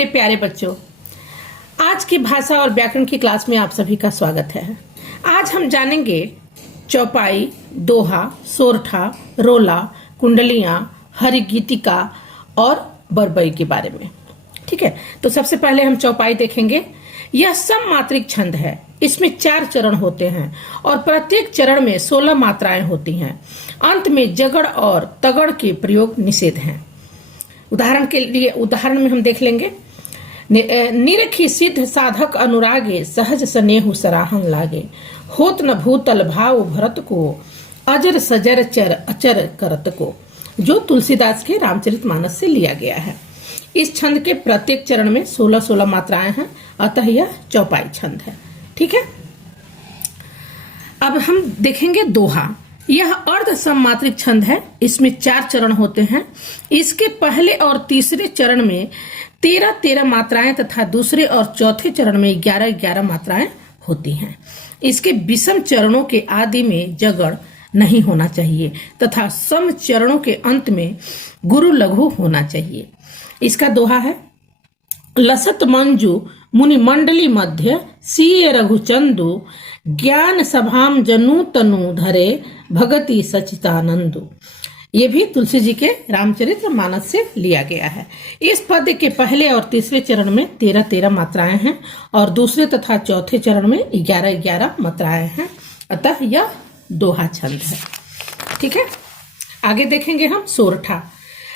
मेरे प्यारे बच्चों, आज की भाषा और व्याकरण की क्लास में आप सभी का स्वागत है। आज हम जानेंगे चौपाई, दोहा, सोरठा, रोला, कुंडलियां, हरिगीतिका और बरबई के बारे में। ठीक है, तो सबसे पहले हम चौपाई देखेंगे। यह सममात्रिक छंद है। इसमें 4 चरण होते हैं और प्रत्येक चरण में 16 मात्राएं होती हैं। अंत में जगड़ और तगड़ के प्रयोग निषेध हैं। उदाहरण में हम देख लेंगे। निरखी सिद्ध साधक अनुरागे, सहज स्नेहु सराहन लागे। होत न भूतल भाव भरत को, अजर सजर चर अचर करत को, जो तुलसीदास के रामचरितमानस से लिया गया है। इस छंद के प्रत्येक चरण में 16-16 मात्राएं हैं, अतः यह चौपाई छंद है। ठीक है, अब हम देखेंगे दोहा। यह अर्ध सममात्रिक छंद है। इसमें 4 चरण होते हैं। इसके पहले और तीसरे चरण में 13-13 मात्राएं तथा दूसरे और चौथे चरण में 11-11 मात्राएं होती हैं। इसके विषम चरणों के आदि में जगड़ नहीं होना चाहिए तथा सम चरणों के अंत में गुरु लघु होना चाहिए। इसका दोहा है। लसत मंजू मुनि मंडली मध्य, सीय रघुचंदु, ज्ञान सभाम जनु तनु धरे, भगति सचितानंदु। ये भी तुलसी जी के रामचरितमानस से लिया गया है। इस पद्य के पहले और तीसरे चरण में 13-13 मात्राएं हैं और दूसरे तथा चौथे चरण में 11-11 मात्राएं हैं, अतः यह दोहा छंद है। ठीक है, आगे देखेंगे हम सोरठा।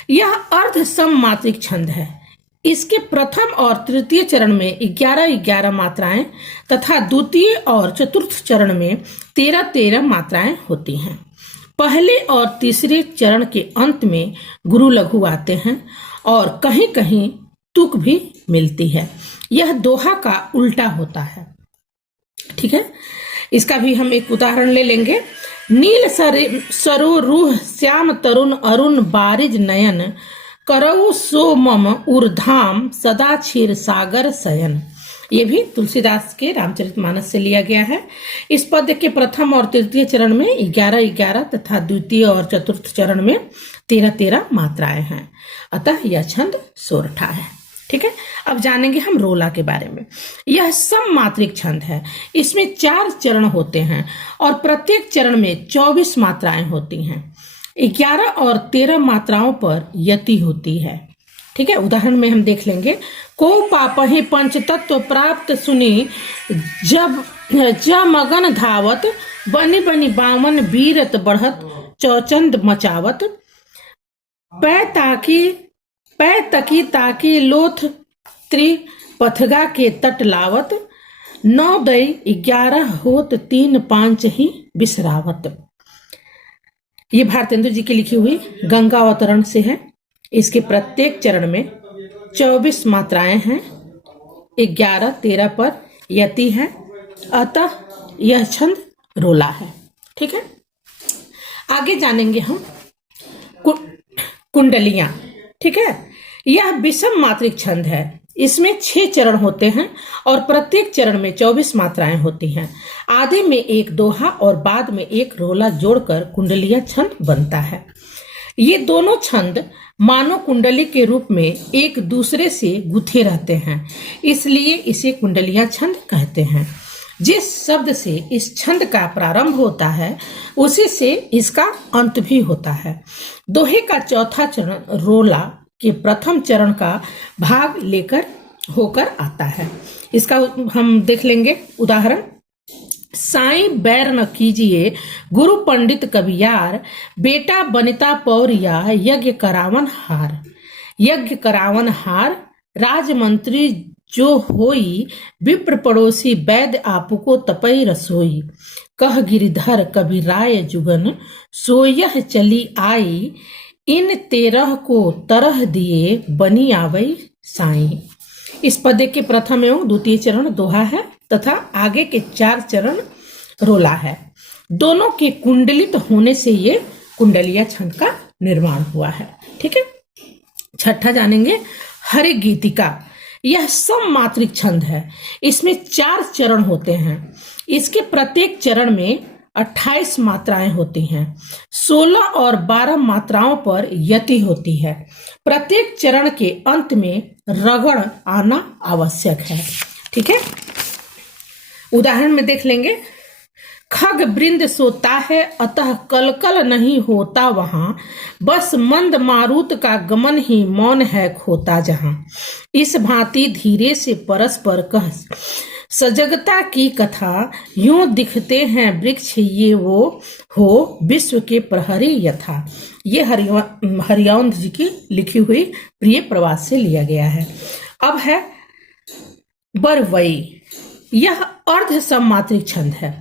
यह अर्ध सममात्रिक छंद है। इसके प्रथम और तृतीय चरण में 11-11 मात्राएं तथा द्वितीय और चतुर्थ चरण में 13-13 मात्राएं होती हैं। पहले और तीसरे चरण के अंत में गुरु लघु आते हैं और कहीं कहीं तुक भी मिलती है। यह दोहा का उल्टा होता है। ठीक है, इसका भी हम एक उदाहरण ले लेंगे। नील सरो रूह श्याम तरुण अरुण बारिज नयन, करऊ सो मम उर्धाम सदा क्षीर सागर शयन। ये भी तुलसीदास के रामचरितमानस से लिया गया है। इस पद्य के प्रथम और तृतीय चरण में 11-11 तथा द्वितीय और चतुर्थ चरण में 13-13 मात्राएं हैं, अतः यह छंद सोरठा है। ठीक है, अब जानेंगे हम रोला के बारे में। यह सममात्रिक छंद है। इसमें 4 चरण होते हैं और प्रत्येक चरण में 24 मात्राएं होती हैं। 11 और 13 मात्राओं पर यति होती है। ठीक है, उदाहरण में हम देख लेंगे। को पापहि पंच तत्व प्राप्त सुनी, जब मगन धावत, बनी बनी बामन बीरत बढ़त, चौचंद मचावत। पै तकी ताकी लोथ त्रिपथगा के तट लावत, 9 दई 11 होत 3-5 ही बिसरावत। ये भारतेंदु जी की लिखी हुई गंगा अवतरण से है। इसके प्रत्येक चरण में 24 मात्राएं हैं, 11-13 पर यति है, अतः यह छंद रोला है। ठीक है, आगे जानेंगे हम कुंडलियां। ठीक है, यह विषम मात्रिक छंद है। इसमें 6 चरण होते हैं और प्रत्येक चरण में 24 मात्राएं होती हैं। आधे में एक दोहा और बाद में एक रोला जोड़कर कुंडलियां छंद बनता है। ये दोनों छंद मानव कुंडली के रूप में एक दूसरे से गुथे रहते हैं, इसलिए इसे कुंडलियां छंद कहते हैं। जिस शब्द से इस छंद का प्रारंभ होता है उसी से इसका अंत भी होता है। दोहे का चौथा चरण रोला के प्रथम चरण का भाग लेकर होकर आता है। इसका हम देख लेंगे उदाहरण। साईं बैर न कीजिए गुरु पंडित कबियार, बेटा बनिता पौरिया यज्ञ करावन हार। यज्ञ करावन हार, राजमंत्री जो होई, विप्र पड़ोसी वैद्य आपको तपई रसोई। कह गिरिधर कबीराय जुगन, सोयह चली आई, इन 13 को तरह दिए, बनी आवई साई। इस पद्य के प्रथम एवं द्वितीय चरण दोहा है तथा आगे के 4 चरण रोला है। दोनों के कुंडलित होने से ये कुंडलिया छंद का निर्माण हुआ है। ठीक है, छठा जानेंगे हरिगीतिका। यह सममात्रिक छंद है। इसमें 4 चरण होते हैं। इसके प्रत्येक चरण में 28 मात्राएं होती हैं। 16 और 12 मात्राओं पर यति होती है। प्रत्येक चरण के अंत में रगड़ आना आवश्यक है। ठीक है, उदाहरण में देख लेंगे। खग वृंद सोता है, अतः कलकल नहीं होता वहां, बस मंद मारुत का गमन ही मौन है खोता जहां। इस भांति धीरे से परस्पर कह सजगता की कथा, यूं दिखते हैं वृक्ष ये वो हो विश्व के प्रहरी यथा। ये हरिऔंध जी की लिखी हुई प्रिय प्रवास से लिया गया है। अब है बरवई। यह अर्ध सम्मात्रिक छंद है।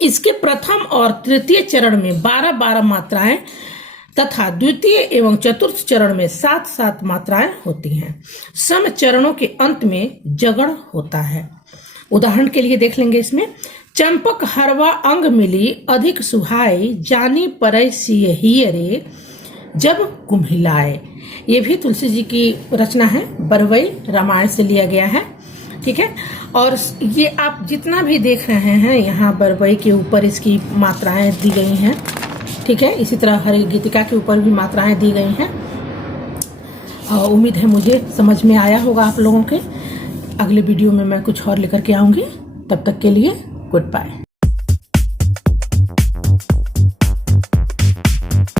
इसके प्रथम और तृतीय चरण में 12-12 मात्राएं तथा द्वितीय एवं चतुर्थ चरण में 7-7 मात्राएं होती हैं। सम चरणों के अंत में जगड़ होता है। उदाहरण के लिए देख लेंगे इसमें। चंपक हरवा अंग मिली, अधिक सुहाई, जानी परय सिय हियरे, जब कुम्हिलाए। ये भी तुलसी जी की रचना है, बरवई रामायण से लिया गया है। ठीक है, और ये आप जितना भी देख रहे हैं यहाँ बरवई के ऊपर इसकी मात्राएं दी गई हैं। ठीक है, इसी तरह हरि गीतिका के ऊपर भी मात्राएं दी गई हैं। और उम्मीद है मुझे समझ में आया होगा आप लोगों के। अगले वीडियो में मैं कुछ और लेकर के आऊंगी। तब तक के लिए गुड बाय।